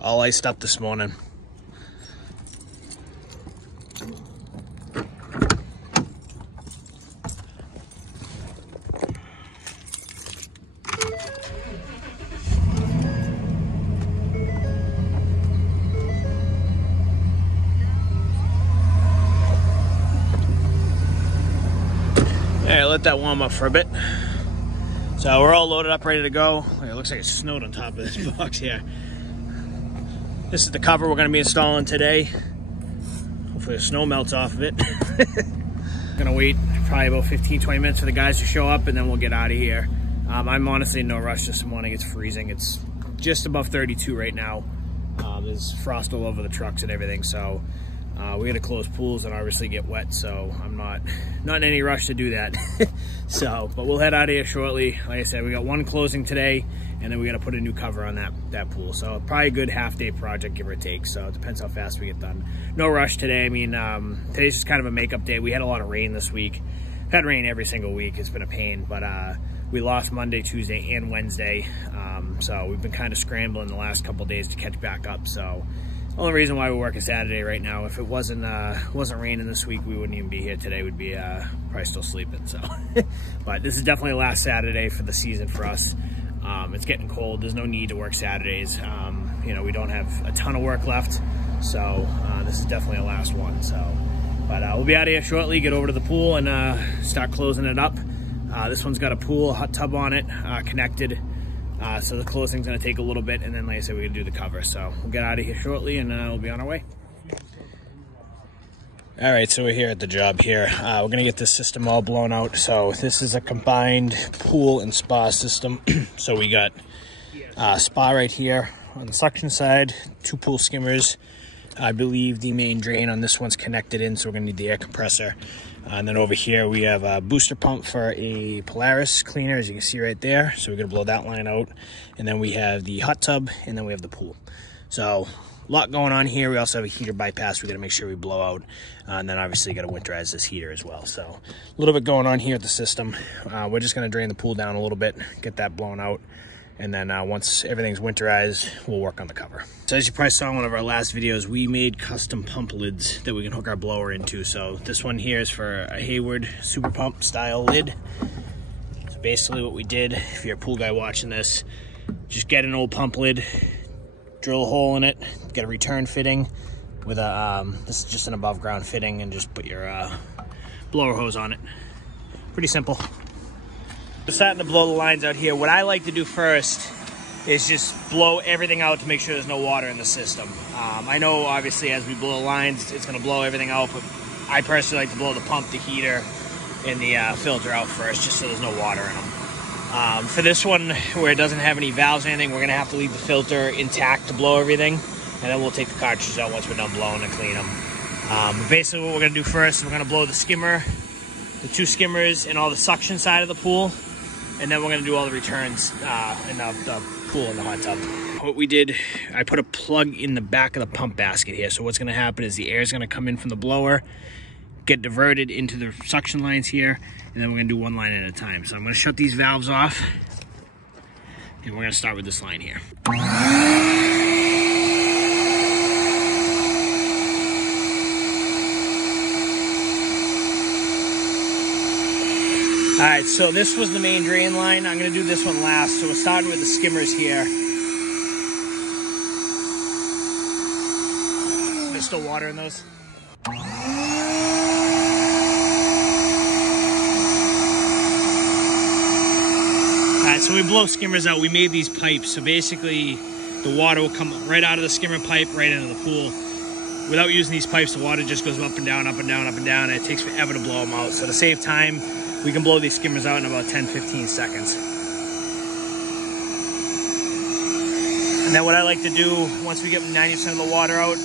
All iced up this morning. Yeah, let that warm up for a bit. So we're all loaded up, ready to go. It looks like it snowed on top of this box here. This is the cover we're going to be installing today. Hopefully the snow melts off of it. Gonna wait probably about 15-20 minutes for the guys to show up, and then we'll get out of here. I'm honestly in no rush this morning. It's freezing. It's just above 32 right now. There's frost all over the trucks and everything, so we gotta close pools and obviously get wet, so I'm not in any rush to do that. So, but we'll head out of here shortly. Like I said, we got one closing today, and then we gotta put a new cover on that pool. So probably a good half-day project, give or take. So it depends how fast we get done. No rush today. I mean, today's just kind of a makeup day. We had a lot of rain this week. We've had rain every single week. It's been a pain, but we lost Monday, Tuesday, and Wednesday. So we've been kind of scrambling the last couple of days to catch back up. So the only reason why we're working Saturday right now, if it wasn't raining this week, we wouldn't even be here today. We'd be probably still sleeping. So, but this is definitely the last Saturday for the season for us. It's getting cold. There's no need to work Saturdays. You know, we don't have a ton of work left. So this is definitely the last one. So, but we'll be out of here shortly, get over to the pool and start closing it up. This one's got a pool, a hot tub on it, connected. So the closing's gonna take a little bit, and then like I said, we're gonna do the cover. So we'll get out of here shortly, and we'll be on our way. All right, so we're here at the job here. We're gonna get this system all blown out. So this is a combined pool and spa system. So we got spa right here on the suction side, 2 pool skimmers. I believe the main drain on this one's connected in, so we're gonna need the air compressor. And then over here we have a booster pump for a Polaris cleaner, as you can see right there. So we're gonna blow that line out. And then we have the hot tub, and then we have the pool. So a lot going on here. We also have a heater bypass we gotta make sure we blow out. And then obviously gotta winterize this heater as well. So a little bit going on here at the system. We're just gonna drain the pool down a little bit, get that blown out. And then once everything's winterized, we'll work on the cover. So as you probably saw in one of our last videos, we made custom pump lids that we can hook our blower into. So this one here is for a Hayward super pump style lid. So basically what we did, if you're a pool guy watching this, just get an old pump lid, drill a hole in it, get a return fitting with a, this is just an above ground fitting, and just put your blower hose on it. Pretty simple. We're starting to blow the lines out here. What I like to do first is just blow everything out to make sure there's no water in the system. I know obviously as we blow the lines, it's gonna blow everything out, but I personally like to blow the pump, the heater, and the filter out first, just so there's no water in them. For this one, where it doesn't have any valves or anything, we're gonna have to leave the filter intact to blow everything, and then we'll take the cartridges out once we're done blowing and clean them. But basically what we're gonna do first is we're gonna blow the skimmer, the 2 skimmers, and all the suction side of the pool. And then we're gonna do all the returns in the pool and the hot tub. What we did, I put a plug in the back of the pump basket here. So what's gonna happen is the air is gonna come in from the blower, get diverted into the suction lines here, and then we're gonna do one line at a time. So I'm gonna shut these valves off, and we're gonna start with this line here. All right, so this was the main drain line. I'm gonna do this one last. So we're starting with the skimmers here. There's still water in those. All right, so we blow skimmers out. We made these pipes. So basically the water will come right out of the skimmer pipe, right into the pool. Without using these pipes, the water just goes up and down, up and down, up and down, and it takes forever to blow them out. So to save time, we can blow these skimmers out in about 10-15 seconds. And then what I like to do, once we get 90% of the water out,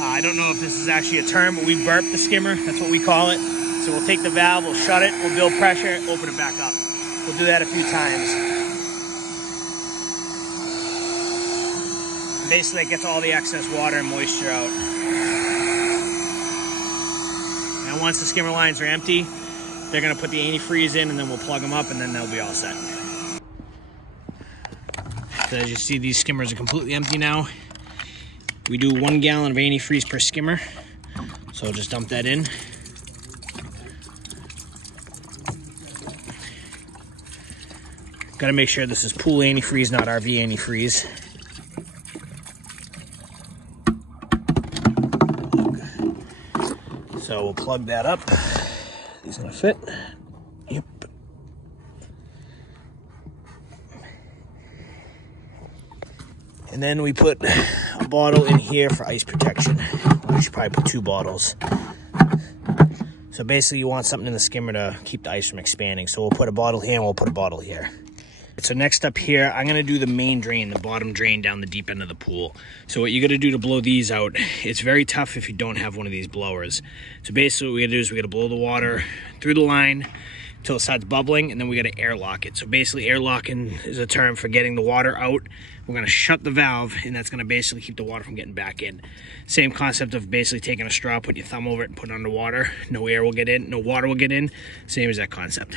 I don't know if this is actually a term, but we burp the skimmer. That's what we call it. So we'll take the valve, we'll shut it, we'll build pressure, open it back up. We'll do that a few times. Basically, it gets all the excess water and moisture out. And once the skimmer lines are empty, they're gonna put the antifreeze in, and then we'll plug them up, and then they'll be all set. So as you see, these skimmers are completely empty now. We do 1 gallon of antifreeze per skimmer. So I'll just dump that in. Gotta make sure this is pool antifreeze, not RV antifreeze. So we'll plug that up. These gonna fit. Yep. And then we put a bottle in here for ice protection. We should probably put 2 bottles. So basically you want something in the skimmer to keep the ice from expanding. So we'll put a bottle here and we'll put a bottle here. So next up here, I'm gonna do the main drain, the bottom drain down the deep end of the pool. So what you gotta do to blow these out, it's very tough if you don't have one of these blowers. So basically what we gotta do is we gotta blow the water through the line until it starts bubbling, and then we gotta airlock it. So basically airlocking is a term for getting the water out. We're gonna shut the valve, and that's gonna basically keep the water from getting back in. Same concept of basically taking a straw, putting your thumb over it and putting it underwater. No air will get in, no water will get in. Same as that concept.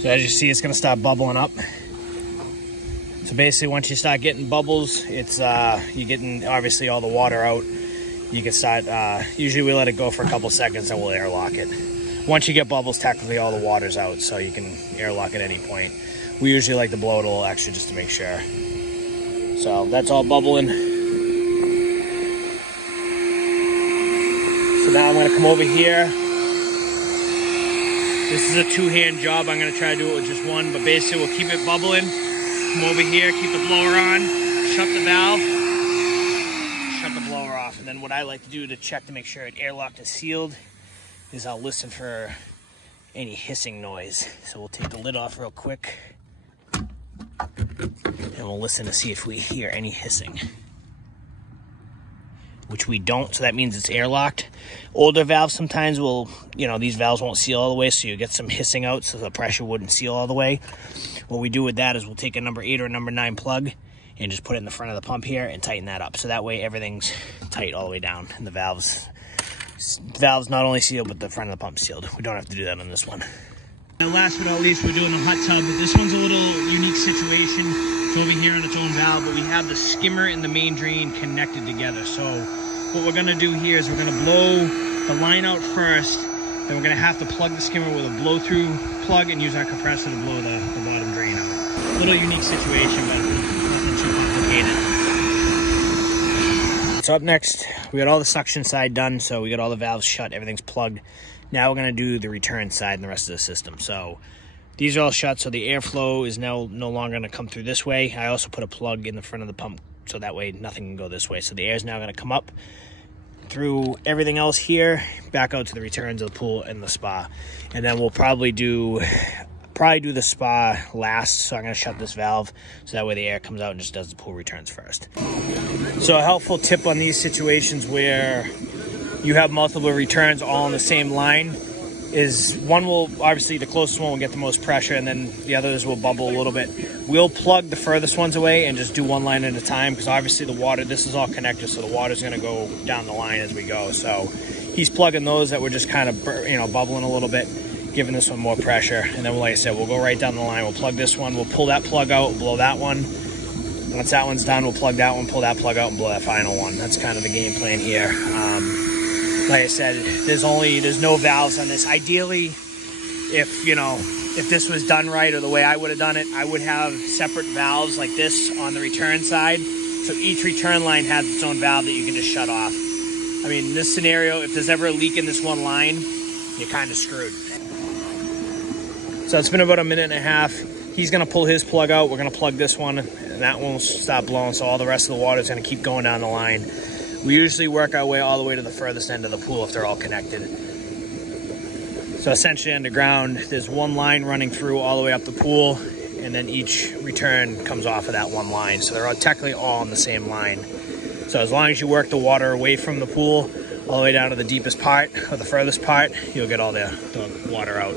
So as you see, it's gonna start bubbling up. So basically once you start getting bubbles, it's you're getting obviously all the water out. You can start, usually we let it go for a couple seconds and we'll airlock it. Once you get bubbles, technically all the water's out, so you can airlock at any point. We usually like to blow it a little extra just to make sure. So that's all bubbling. So now I'm gonna come over here. This is a 2-hand job. I'm gonna try to do it with just one, but basically we'll keep it bubbling. Come over here, keep the blower on, shut the valve, shut the blower off. And then what I like to do to check to make sure it airlocked and sealed is I'll listen for any hissing noise. So we'll take the lid off real quick and we'll listen to see if we hear any hissing. Which we don't, so that means it's airlocked. Older valves sometimes will, you know, these valves won't seal all the way, so you get some hissing out, so the pressure wouldn't seal all the way. What we do with that is we'll take a number 8 or a number 9 plug and just put it in the front of the pump here and tighten that up. So that way everything's tight all the way down, and the valves not only sealed, but the front of the pump sealed. We don't have to do that on this one. And last but not least, we're doing a hot tub. This one's a little unique situation. It's over here on its own valve, but we have the skimmer and the main drain connected together. So what we're gonna do here is we're gonna blow the line out first, then we're gonna have to plug the skimmer with a blow-through plug and use our compressor to blow the bottom drain out. A little unique situation, but nothing too complicated. So up next, we got all the suction side done, so we got all the valves shut, everything's plugged. Now we're gonna do the return side and the rest of the system. So these are all shut, so the airflow is now no longer gonna come through this way. I also put a plug in the front of the pump, so that way nothing can go this way. So the air is now gonna come up through everything else here, back out to the returns of the pool and the spa. And then we'll probably do the spa last, so I'm gonna shut this valve, so that way the air comes out and just does the pool returns first. So a helpful tip on these situations where you have multiple returns all on the same line is one will, obviously the closest one will get the most pressure, and then the others will bubble a little bit. We'll plug the furthest ones away and just do one line at a time, because obviously the water, this is all connected, so the water's gonna go down the line as we go. So he's plugging those that were just kind of, you know, bubbling a little bit, giving this one more pressure. And then like I said, we'll go right down the line. We'll plug this one, we'll pull that plug out, blow that one. Once that one's done, we'll plug that one, pull that plug out, and blow that final one. That's kind of the game plan here. Like I said, there's no valves on this. Ideally, if this was done right, or the way I would have done it, I would have separate valves like this on the return side. So each return line has its own valve that you can just shut off. I mean, in this scenario, if there's ever a leak in this one line, you're kind of screwed. So it's been about a minute and a half. He's gonna pull his plug out. We're gonna plug this one, and that one will stop blowing. So all the rest of the water is gonna keep going down the line. We usually work our way all the way to the furthest end of the pool if they're all connected. So essentially underground, there's one line running through all the way up the pool, and then each return comes off of that one line. So they're all technically all on the same line. So as long as you work the water away from the pool all the way down to the deepest part or the furthest part, you'll get all the water out.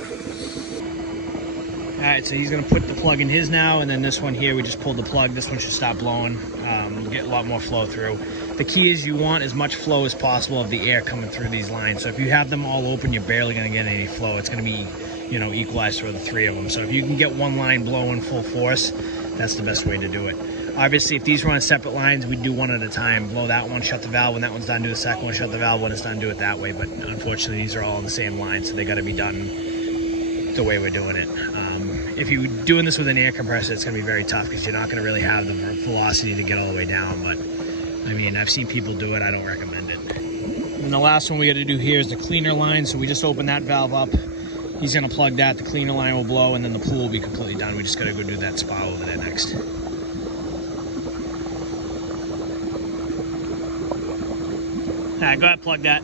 right, so he's gonna put the plug in his now, and then this one here, we just pulled the plug. This one should stop blowing. We'll get a lot more flow through. The key is you want as much flow as possible of the air coming through these lines. So if you have them all open, you're barely gonna get any flow. It's gonna be, you know, equalized for the three of them. So if you can get one line blowing full force, that's the best way to do it. Obviously, if these were on separate lines, we'd do one at a time. Blow that one, shut the valve. When that one's done, do the second one, shut the valve. When it's done, do it that way. But unfortunately, these are all on the same line, so they got to be done the way we're doing it. If you're doing this with an air compressor, it's going to be very tough because you're not going to really have the velocity to get all the way down. But, I mean, I've seen people do it. I don't recommend it. And the last one we got to do here is the cleaner line. So we just open that valve up. He's going to plug that. The cleaner line will blow, and then the pool will be completely done. We just got to go do that spa over there next. All right, go ahead, plug that.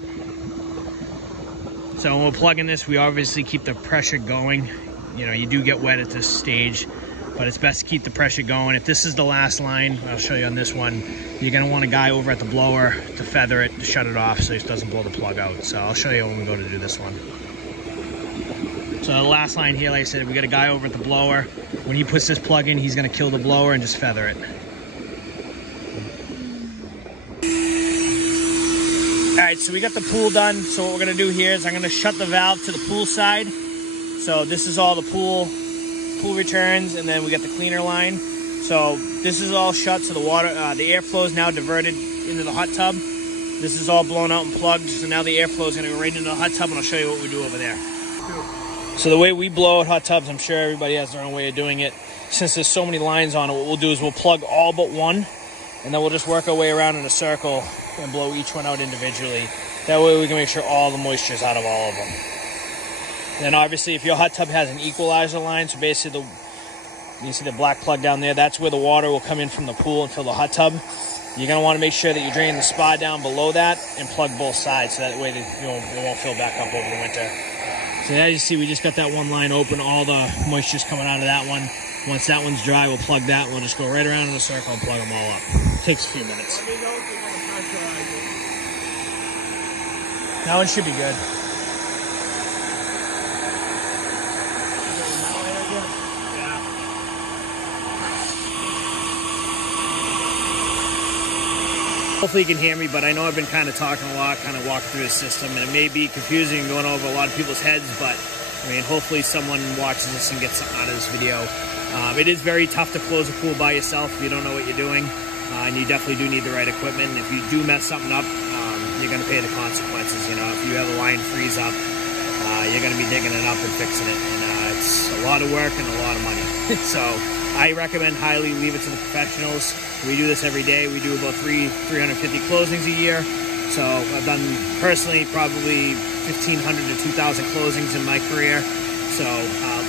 So when we're plugging this, we obviously keep the pressure going. You know, you do get wet at this stage, but it's best to keep the pressure going. If this is the last line, I'll show you on this one, you're gonna want a guy over at the blower to feather it, to shut it off so it doesn't blow the plug out. So I'll show you when we go to do this one. So the last line here, like I said, we got a guy over at the blower. When he puts this plug in, he's gonna kill the blower and just feather it. All right, so we got the pool done. So what we're gonna do here is I'm gonna shut the valve to the pool side. So this is all the pool returns, and then we got the cleaner line. So this is all shut, so the water, the airflow is now diverted into the hot tub. This is all blown out and plugged, so now the airflow is gonna go right into the hot tub, and I'll show you what we do over there. So the way we blow out hot tubs, I'm sure everybody has their own way of doing it. Since there's so many lines on it, what we'll do is we'll plug all but one, and then we'll just work our way around in a circle and blow each one out individually. That way we can make sure all the moisture is out of all of them. And then obviously if your hot tub has an equalizer line, so basically you see the black plug down there, that's where the water will come in from the pool and fill the hot tub. You're gonna wanna make sure that you drain the spa down below that and plug both sides, so that way it won't fill back up over the winter. So as you see, we just got that one line open, all the moisture's coming out of that one. Once that one's dry, we'll plug that, and we'll just go right around in a circle and plug them all up. It takes a few minutes. That one should be good. Hopefully you can hear me, but I know I've been kind of talking a lot, kind of walking through the system, and it may be confusing going over a lot of people's heads, but I mean, hopefully someone watches this and gets something out of this video. It is very tough to close a pool by yourself if you don't know what you're doing, and you definitely do need the right equipment. And if you do mess something up, you're going to pay the consequences. You know, if you have a line freeze up, you're going to be digging it up and fixing it, and it's a lot of work and a lot of money. So I recommend highly leave it to the professionals. We do this every day. We do about 350 closings a year. So I've done personally probably 1,500 to 2,000 closings in my career. So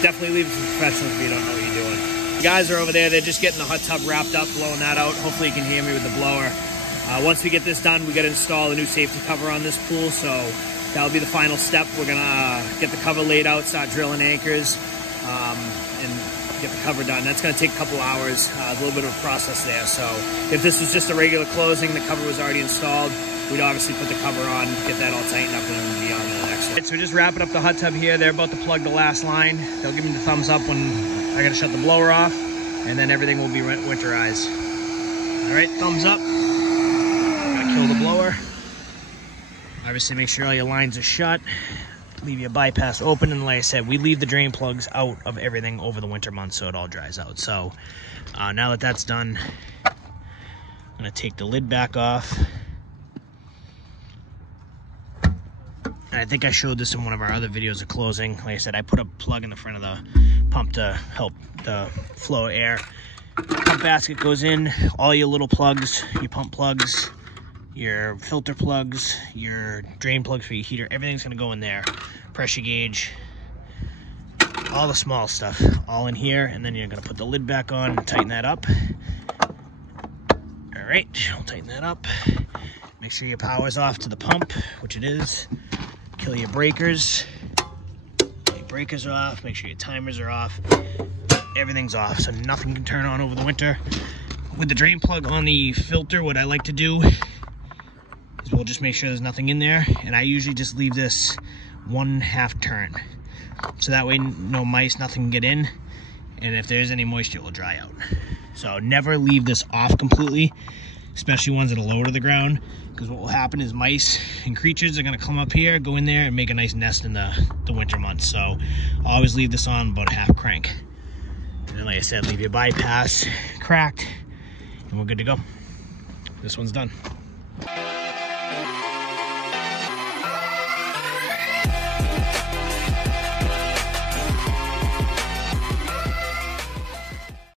definitely leave it to the professionals if you don't know what you're doing. The guys are over there. They're just getting the hot tub wrapped up, blowing that out. Hopefully you can hear me with the blower. Once we get this done, we got to install a new safety cover on this pool. So that'll be the final step. We're going to get the cover laid out, start drilling anchors, and get the cover done. That's going to take a couple hours, a little bit of a process there. So if this was just a regular closing, the cover was already installed, we'd obviously put the cover on, get that all tightened up, and then be on to the next one. So we're just wrapping up the hot tub here. They're about to plug the last line. They'll give me the thumbs up when I got to shut the blower off, and then everything will be winterized. All right, thumbs up. Gotta kill the blower. Obviously make sure all your lines are shut. Leave your bypass open, and like I said, we leave the drain plugs out of everything over the winter months so it all dries out. So now that that's done, I'm gonna take the lid back off. And I think I showed this in one of our other videos of closing. Like I said, I put a plug in the front of the pump to help the flow of air. Pump basket goes in, all your little plugs, your pump plugs, your filter plugs, your drain plugs for your heater, everything's gonna go in there. Pressure gauge, all the small stuff, all in here, and then you're gonna put the lid back on and tighten that up. All right, we'll tighten that up. Make sure your power's off to the pump, which it is. Kill your breakers. Your breakers are off, make sure your timers are off. Everything's off, so nothing can turn on over the winter. With the drain plug on the filter, what I like to do is we'll just make sure there's nothing in there, and I usually just leave this 1/2 turn. So that way no mice, nothing can get in. and if there's any moisture, it will dry out. So never leave this off completely, especially ones that are lower to the ground, because what will happen is mice and creatures are going to come up here, go in there, and make a nice nest in the winter months. So always leave this on about a half crank. And then, like I said, leave your bypass cracked, and we're good to go. This one's done.